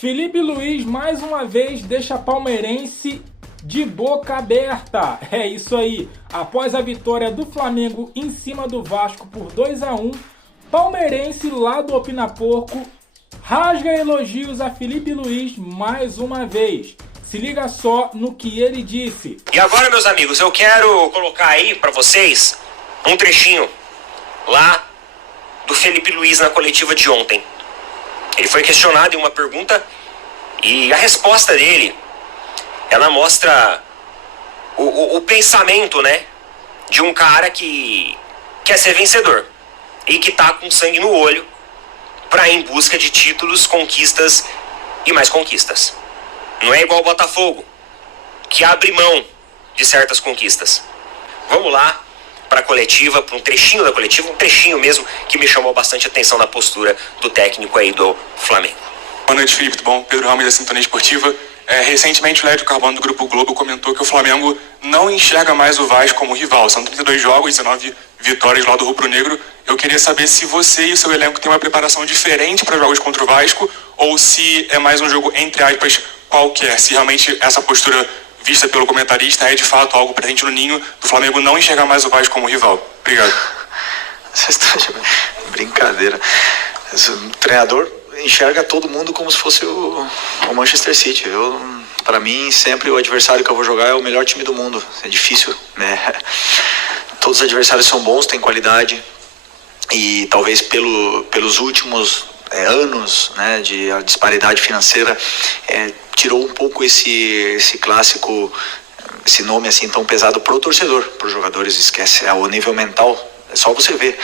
Felipe Luiz mais uma vez deixa palmeirense de boca aberta. É isso aí. Após a vitória do Flamengo em cima do Vasco por 2-1, palmeirense lá do Opina Porco rasga elogios a Felipe Luiz mais uma vez. Se liga só no que ele disse. E agora, meus amigos, eu quero colocar aí pra vocês um trechinho lá do Felipe Luiz na coletiva de ontem. Ele foi questionado em uma pergunta e a resposta dele, ela mostra o pensamento, né, de um cara que quer ser vencedor e que tá com sangue no olho pra ir em busca de títulos, conquistas e mais conquistas. Não é igual o Botafogo, que abre mão de certas conquistas. Vamos lá para a coletiva, para um trechinho da coletiva, um trechinho mesmo que me chamou bastante atenção na postura do técnico aí do Flamengo. Boa noite, Felipe, tudo bom? Pedro Ramos da Sintonia Esportiva. Recentemente o Lédio Carbono do Grupo Globo comentou que o Flamengo não enxerga mais o Vasco como rival. São 32 jogos, 19 vitórias lá do rubro-negro. Eu queria saber se você e o seu elenco têm uma preparação diferente para jogos contra o Vasco ou se é mais um jogo, entre aspas, qualquer. Se realmente essa postura vista pelo comentarista é de fato algo presente no ninho do Flamengo não enxergar mais o Vasco como rival. Obrigado. Você está de brincadeira. O treinador enxerga todo mundo como se fosse o Manchester City. Para mim, sempre o adversário que eu vou jogar é o melhor time do mundo. É difícil, né? Todos os adversários são bons, têm qualidade. E talvez pelos últimos anos, né, de a disparidade financeira, tirou um pouco esse clássico, esse nome assim tão pesado pro torcedor, pros jogadores. Esquece, o nível mental, é só você ver.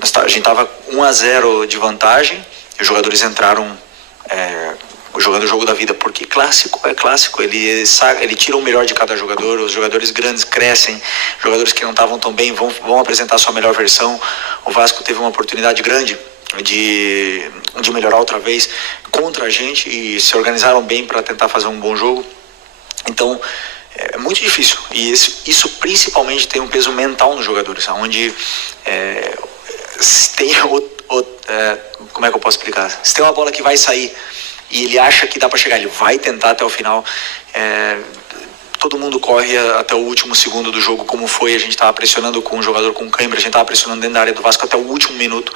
A gente tava 1-0 de vantagem, e os jogadores entraram jogando o jogo da vida, porque clássico é clássico, ele tira o melhor de cada jogador. Os jogadores grandes crescem, jogadores que não estavam tão bem vão apresentar a sua melhor versão. O Vasco teve uma oportunidade grande de melhorar outra vez contra a gente e se organizaram bem para tentar fazer um bom jogo. Então é muito difícil, e isso principalmente tem um peso mental nos jogadores, onde tem como é que eu posso explicar? Se tem uma bola que vai sair e ele acha que dá para chegar, ele vai tentar até o final. Todo mundo corre até o último segundo do jogo, como foi. A gente estava pressionando com o jogador com câimbra, a gente estava pressionando dentro da área do Vasco até o último minuto.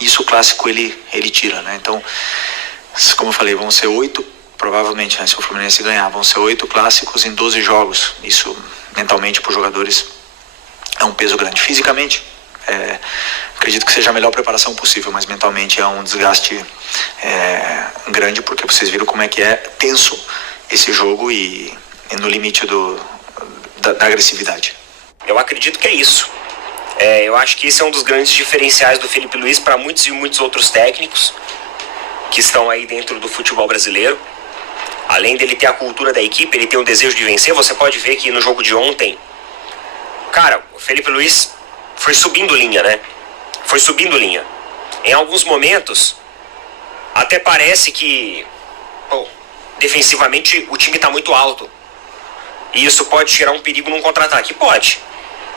Isso o clássico ele tira, né? Então, como eu falei, vão ser 8, provavelmente, né, se o Fluminense ganhar, vão ser 8 clássicos em 12 jogos. Isso mentalmente para os jogadores é um peso grande. Fisicamente, acredito que seja a melhor preparação possível, mas mentalmente é um desgaste grande, porque vocês viram como é que é tenso esse jogo e no limite da agressividade. Eu acredito que é isso. Eu acho que esse é um dos grandes diferenciais do Felipe Luiz para muitos e muitos outros técnicos que estão aí dentro do futebol brasileiro. Além dele ter a cultura da equipe, ele tem o desejo de vencer. Você pode ver que no jogo de ontem, cara, o Felipe Luiz foi subindo linha, né? Foi subindo linha. Em alguns momentos, até parece que, defensivamente, o time está muito alto. E isso pode gerar um perigo num contra-ataque. Pode.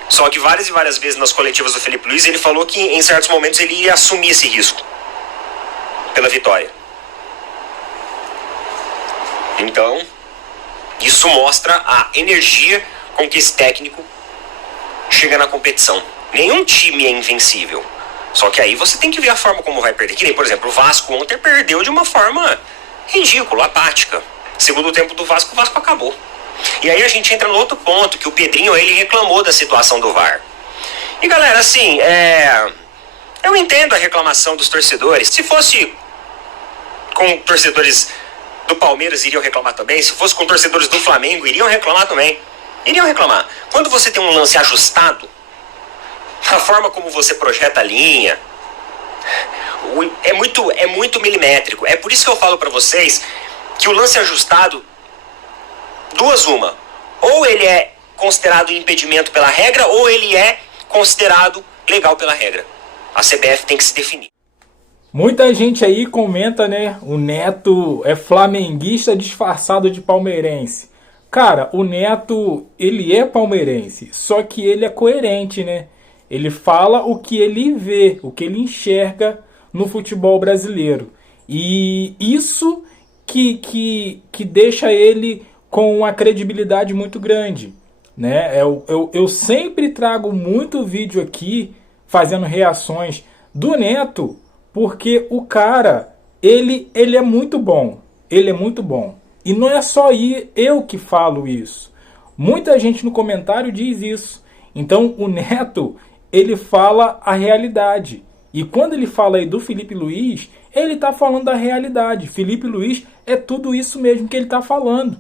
Só que várias e várias vezes nas coletivas do Felipe Luiz, ele falou que em certos momentos ele ia assumir esse risco pela vitória. Então, isso mostra a energia com que esse técnico chega na competição. Nenhum time é invencível. Só que aí você tem que ver a forma como vai perder. Que nem, por exemplo, o Vasco ontem perdeu de uma forma ridícula, apática. Segundo tempo do Vasco, o Vasco acabou. E aí a gente entra no outro ponto, que o Pedrinho, ele reclamou da situação do VAR. E galera, assim, eu entendo a reclamação dos torcedores. Se fosse com torcedores do Palmeiras, iriam reclamar também. Se fosse com torcedores do Flamengo, iriam reclamar também. Iriam reclamar. Quando você tem um lance ajustado, a forma como você projeta a linha é muito milimétrico. É por isso que eu falo pra vocês que o lance ajustado, uma, ou ele é considerado impedimento pela regra, ou ele é considerado legal pela regra. A CBF tem que se definir. Muita gente aí comenta, né? O Neto é flamenguista disfarçado de palmeirense. Cara, o Neto, ele é palmeirense, só que ele é coerente, né? Ele fala o que ele vê, o que ele enxerga no futebol brasileiro. E isso que deixa ele com uma credibilidade muito grande, né? Eu sempre trago muito vídeo aqui fazendo reações do Neto, porque o cara, ele é muito bom. Ele é muito bom. E não é só eu que falo isso. Muita gente no comentário diz isso. Então o Neto, ele fala a realidade. E quando ele fala aí do Felipe Luiz, ele está falando da realidade. Felipe Luiz é tudo isso mesmo que ele está falando,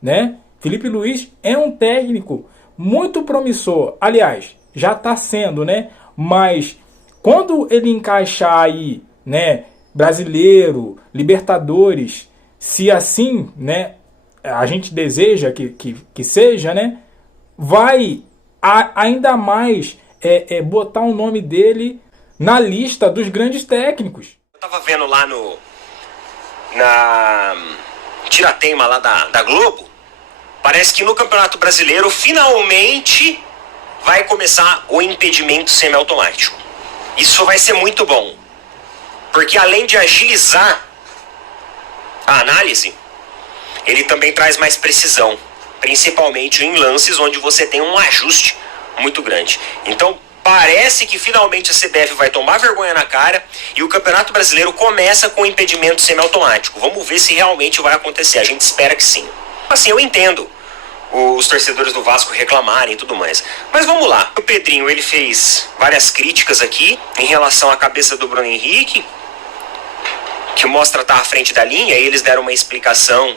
né? Felipe Luiz é um técnico muito promissor. Aliás, já está sendo, né? Mas quando ele encaixar aí, né, Brasileiro, Libertadores, se assim, né, a gente deseja que seja, né, vai ainda mais botar o nome dele na lista dos grandes técnicos. Eu tava vendo lá na Tirateima lá da Globo, parece que no Campeonato Brasileiro finalmente vai começar o impedimento semiautomático. Isso vai ser muito bom, porque além de agilizar a análise, ele também traz mais precisão, principalmente em lances onde você tem um ajuste muito grande. Então parece que finalmente a CBF vai tomar vergonha na cara e o Campeonato Brasileiro começa com o impedimento semiautomático. Vamos ver se realmente vai acontecer. A gente espera que sim. Assim, eu entendo os torcedores do Vasco reclamarem e tudo mais. Mas vamos lá. O Pedrinho, ele fez várias críticas aqui em relação à cabeça do Bruno Henrique, que mostra estar à frente da linha, e eles deram uma explicação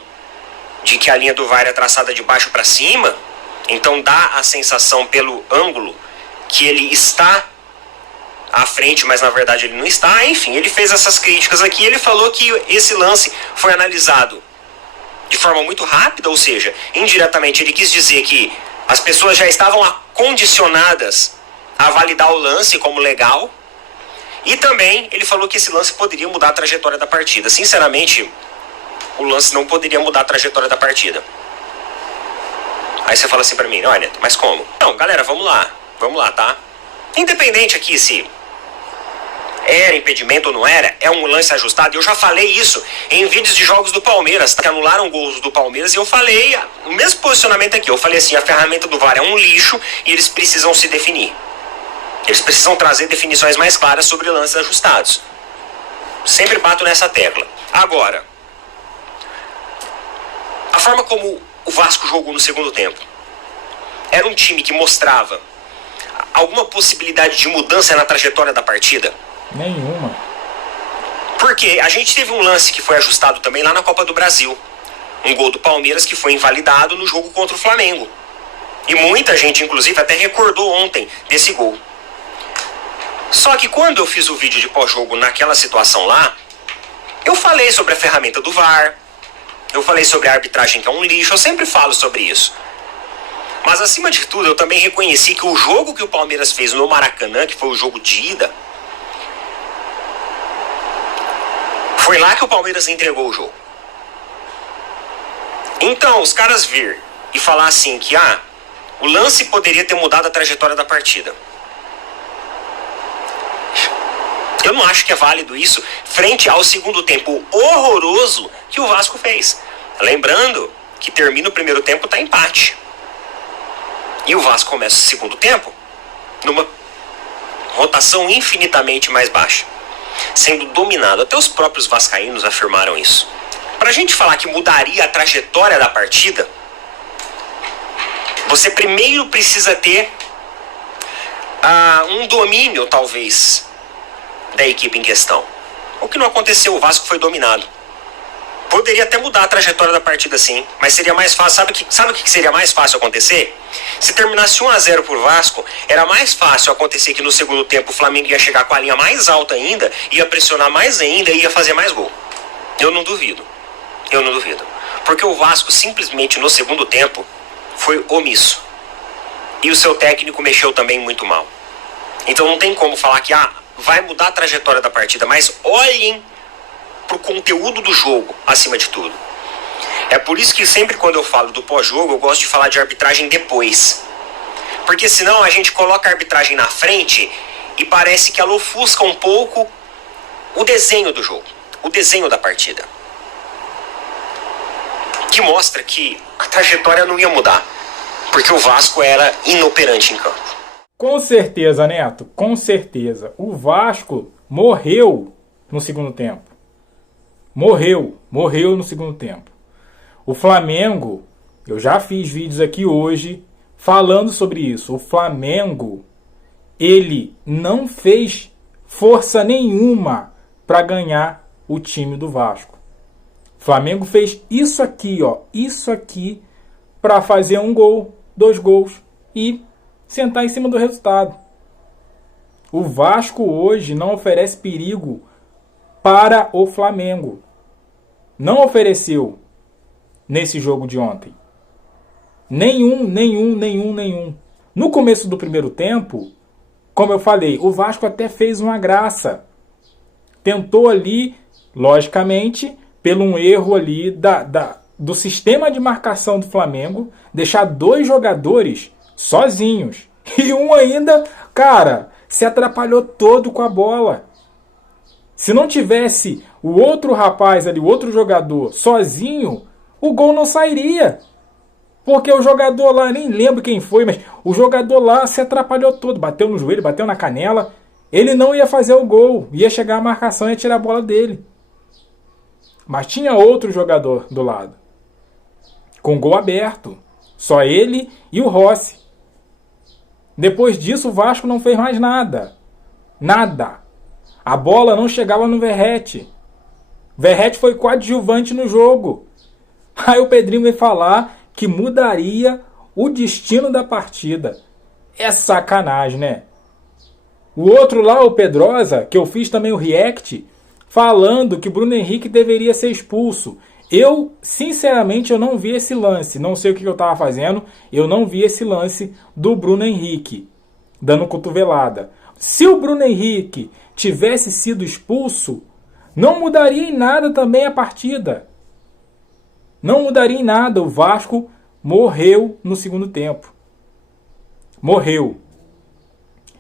de que a linha do VAR é traçada de baixo para cima, então dá a sensação pelo ângulo que ele está à frente, mas na verdade ele não está. Enfim, ele fez essas críticas aqui. Ele falou que esse lance foi analisado de forma muito rápida, ou seja, indiretamente ele quis dizer que as pessoas já estavam condicionadas a validar o lance como legal. E também ele falou que esse lance poderia mudar a trajetória da partida. Sinceramente, o lance não poderia mudar a trajetória da partida. Aí você fala assim pra mim, olha, mas como? Não, galera, vamos lá, tá? Independente aqui se era impedimento ou não era, é um lance ajustado. Eu já falei isso em vídeos de jogos do Palmeiras, que anularam gols do Palmeiras, e eu falei o mesmo posicionamento aqui. Eu falei assim, a ferramenta do VAR é um lixo e eles precisam se definir. Eles precisam trazer definições mais claras sobre lances ajustados. Sempre bato nessa tecla. Agora, a forma como o Vasco jogou no segundo tempo era um time que mostrava alguma possibilidade de mudança na trajetória da partida? Nenhuma. Porque a gente teve um lance que foi ajustado também lá na Copa do Brasil. Um gol do Palmeiras que foi invalidado no jogo contra o Flamengo. E muita gente, inclusive, até recordou ontem desse gol. Só que quando eu fiz o vídeo de pós-jogo naquela situação lá, eu falei sobre a ferramenta do VAR, eu falei sobre a arbitragem que é um lixo, eu sempre falo sobre isso. Mas acima de tudo, eu também reconheci que o jogo que o Palmeiras fez no Maracanã, que foi o jogo de ida, foi lá que o Palmeiras entregou o jogo. Então, os caras vir e falar assim que o lance poderia ter mudado a trajetória da partida. Eu não acho que é válido isso frente ao segundo tempo horroroso que o Vasco fez. Lembrando que termina o primeiro tempo, tá empate. E o Vasco começa o segundo tempo numa rotação infinitamente mais baixa, sendo dominado. Até os próprios vascaínos afirmaram isso. Pra gente falar que mudaria a trajetória da partida, você primeiro precisa ter um domínio, talvez, da equipe em questão. O que não aconteceu, o Vasco foi dominado. Poderia até mudar a trajetória da partida sim, mas seria mais fácil. Sabe o que seria mais fácil acontecer? Se terminasse 1-0 por Vasco, era mais fácil acontecer que no segundo tempo o Flamengo ia chegar com a linha mais alta ainda, ia pressionar mais ainda e ia fazer mais gol. Eu não duvido. Porque o Vasco simplesmente no segundo tempo foi omisso. E o seu técnico mexeu também muito mal. Então não tem como falar que vai mudar a trajetória da partida, mas olhem pro conteúdo do jogo, acima de tudo. É por isso que sempre quando eu falo do pós-jogo, eu gosto de falar de arbitragem depois. Porque senão a gente coloca a arbitragem na frente e parece que ela ofusca um pouco o desenho do jogo, o desenho da partida. que mostra que a trajetória não ia mudar, porque o Vasco era inoperante em campo. Com certeza, Neto, com certeza. O Vasco morreu no segundo tempo. Morreu no segundo tempo. O Flamengo, eu já fiz vídeos aqui hoje falando sobre isso. O Flamengo, ele não fez força nenhuma para ganhar o time do Vasco. O Flamengo fez isso aqui, ó, isso aqui, para fazer um gol, 2 gols e sentar em cima do resultado. O Vasco hoje não oferece perigo para o Flamengo. Não ofereceu nesse jogo de ontem. Nenhum. No começo do primeiro tempo, como eu falei, o Vasco até fez uma graça. Tentou ali, logicamente, pelo um erro ali do sistema de marcação do Flamengo, deixar 2 jogadores sozinhos. E um ainda, cara, se atrapalhou todo com a bola. Se não tivesse o outro rapaz ali, o outro jogador sozinho, o gol não sairia. Porque o jogador lá, nem lembro quem foi, mas o jogador lá se atrapalhou todo. Bateu no joelho, bateu na canela. Ele não ia fazer o gol. Ia chegar a marcação e ia tirar a bola dele. Mas tinha outro jogador do lado. Com gol aberto. Só ele e o Rossi. Depois disso, o Vasco não fez mais nada. Nada. A bola não chegava no Verratti. Verratti foi coadjuvante no jogo. Aí o Pedrinho veio falar que mudaria o destino da partida. É sacanagem, né? O outro lá, o Pedrosa, que eu fiz também o react, falando que Bruno Henrique deveria ser expulso. Eu, sinceramente, eu não vi esse lance. Não sei o que eu estava fazendo. Eu não vi esse lance do Bruno Henrique dando cotovelada. Se o Bruno Henrique tivesse sido expulso, não mudaria em nada também a partida. Não mudaria em nada. O Vasco morreu no segundo tempo. Morreu.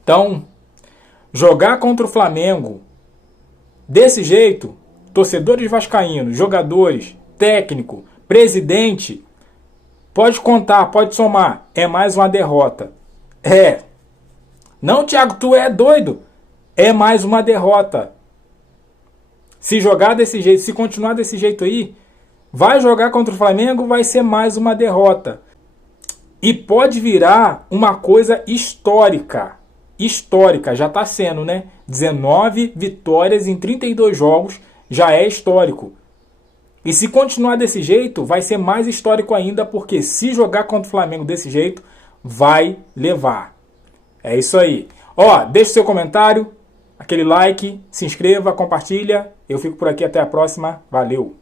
Então, jogar contra o Flamengo desse jeito, torcedores vascaínos, jogadores, técnico, presidente, pode contar, pode somar, é mais uma derrota. É. Não, Thiago, tu é doido. É mais uma derrota. Se jogar desse jeito, se continuar desse jeito aí, vai jogar contra o Flamengo, vai ser mais uma derrota. E pode virar uma coisa histórica. Histórica, já está sendo, né? 19 vitórias em 32 jogos, já é histórico. E se continuar desse jeito, vai ser mais histórico ainda, porque se jogar contra o Flamengo desse jeito, vai levar. É isso aí. Ó, deixe seu comentário, aquele like, se inscreva, compartilha. Eu fico por aqui, até a próxima. Valeu!